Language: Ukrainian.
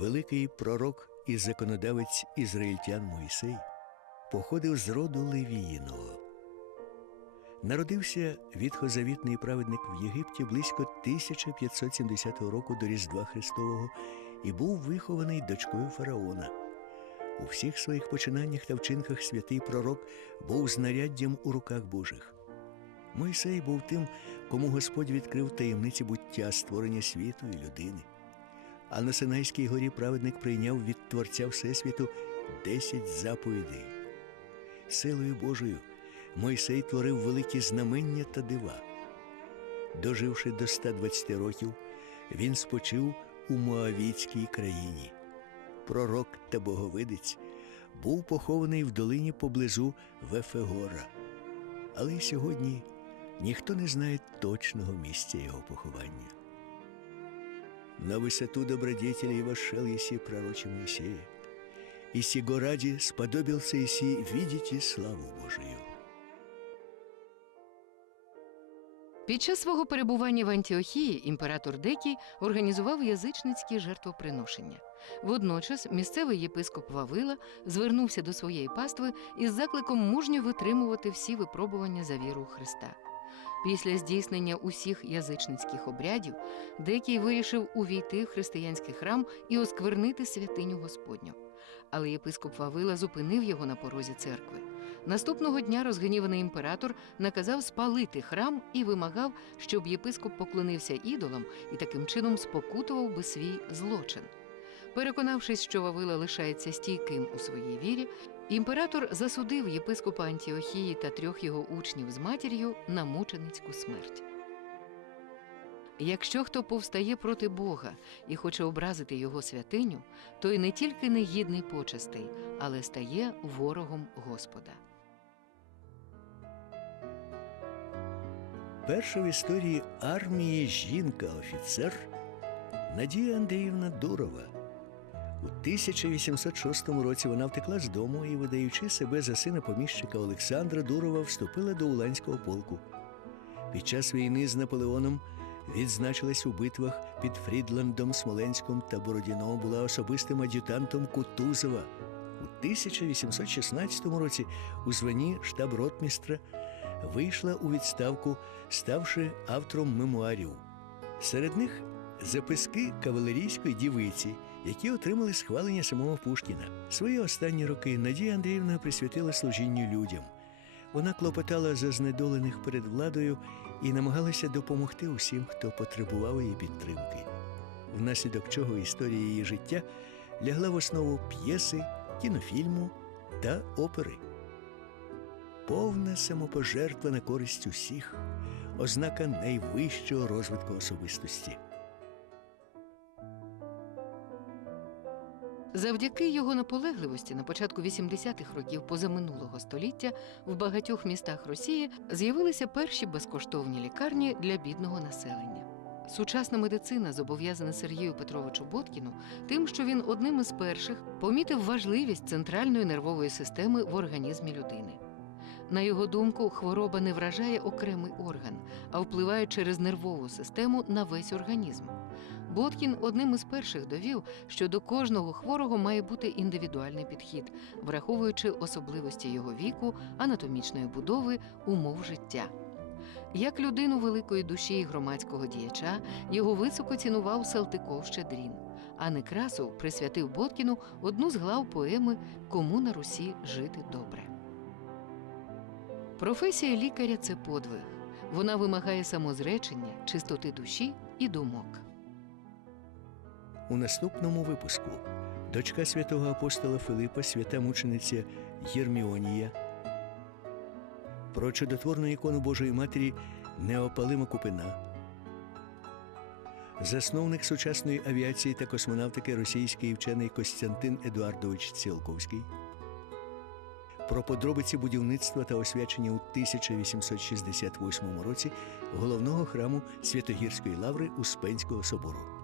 Великий пророк і законодавець ізраїльтян Мойсей походив з роду Левіїного. Народився відхозавітний праведник в Єгипті близько 1570 року до Різдва Христового і був вихований дочкою фараона. У всіх своїх починаннях та вчинках святий пророк був знаряддям у руках Божих. Мойсей був тим, кому Господь відкрив таємниці буття створення світу і людини. А на Синайській горі праведник прийняв від Творця Всесвіту десять заповідей. Силою Божою Мойсей творив великі знамення та дива. Доживши до 120 років, він спочив у Моавітській країні. Пророк та боговидець був похований в долині поблизу Вефегора. Але й сьогодні ніхто не знає точного місця його поховання. На высоту добродетелей вошел Еси пророче Моисея, и сего ради сподобился Еси видите славу Божию. Під час свого перебування в Антіохії імператор Декій організував язичницькі жертвоприношення. Водночас місцевий єпископ Вавила звернувся до своєї пастви із закликом мужньо витримувати всі випробування за віру Христа. Після здійснення усіх язичницьких обрядів Декій вирішив увійти в християнський храм і осквернити святиню Господню. Але єпископ Вавила зупинив його на порозі церкви. Наступного дня розгніваний імператор наказав спалити храм і вимагав, щоб єпископ поклонився ідолам і таким чином спокутував би свій злочин. Переконавшись, що Вавила лишається стійким у своїй вірі, імператор засудив єпископа Антіохії та трьох його учнів з матір'ю на мученицьку смерть. Якщо хто повстає проти Бога і хоче образити його святиню, той не тільки не гідний почестей, але стає ворогом Господа. Перша в історії армії жінка-офіцер Надія Андріївна Дурова. У 1806 році вона втекла з дому і, видаючи себе за сина поміщика Олександра Дурова, вступила до Уланського полку. Під час війни з Наполеоном відзначилась у битвах під Фрідландом, Смоленськом та Бородіно, була особистим ад'ютантом Кутузова. У 1816 році у званні штаб-ротмістра вийшла у відставку, ставши автором мемуарів. Серед них записки кавалерійської дівиці, які отримали схвалення самого Пушкіна. Свої останні роки Надія Андріївна присвятила служінню людям. Вона клопотала за знедолених перед владою і намагалася допомогти усім, хто потребував її підтримки. Внаслідок чого історія її життя лягла в основу п'єси, кінофільму та опери. Повна самопожертва на користь усіх ознака найвищого розвитку особистості. Завдяки його наполегливості на початку 80-х років позаминулого століття в багатьох містах Росії з'явилися перші безкоштовні лікарні для бідного населення. Сучасна медицина зобов'язана Сергію Петровичу Боткіну тим, що він одним із перших помітив важливість центральної нервової системи в організмі людини. На його думку, хвороба не вражає окремий орган, а впливає через нервову систему на весь організм. Боткін одним із перших довів, що до кожного хворого має бути індивідуальний підхід, враховуючи особливості його віку, анатомічної будови, умов життя. Як людину великої душі і громадського діяча, його високо цінував Салтиков Щедрін, а Некрасов присвятив Боткіну одну з глав поеми Кому на Русі жити добре. Професія лікаря це подвиг. Вона вимагає самозречення, чистоти душі і думок. У наступному випуску дочка святого апостола Филипа, свята мучениця Єрміонія, про чудотворну ікону Божої Матері Неопалима Купина, засновник сучасної авіації та космонавтики російський вчений Костянтин Едуардович Ціолковський. Про подробиці будівництва та освячення у 1868 році головного храму Святогірської лаври Успенського собору.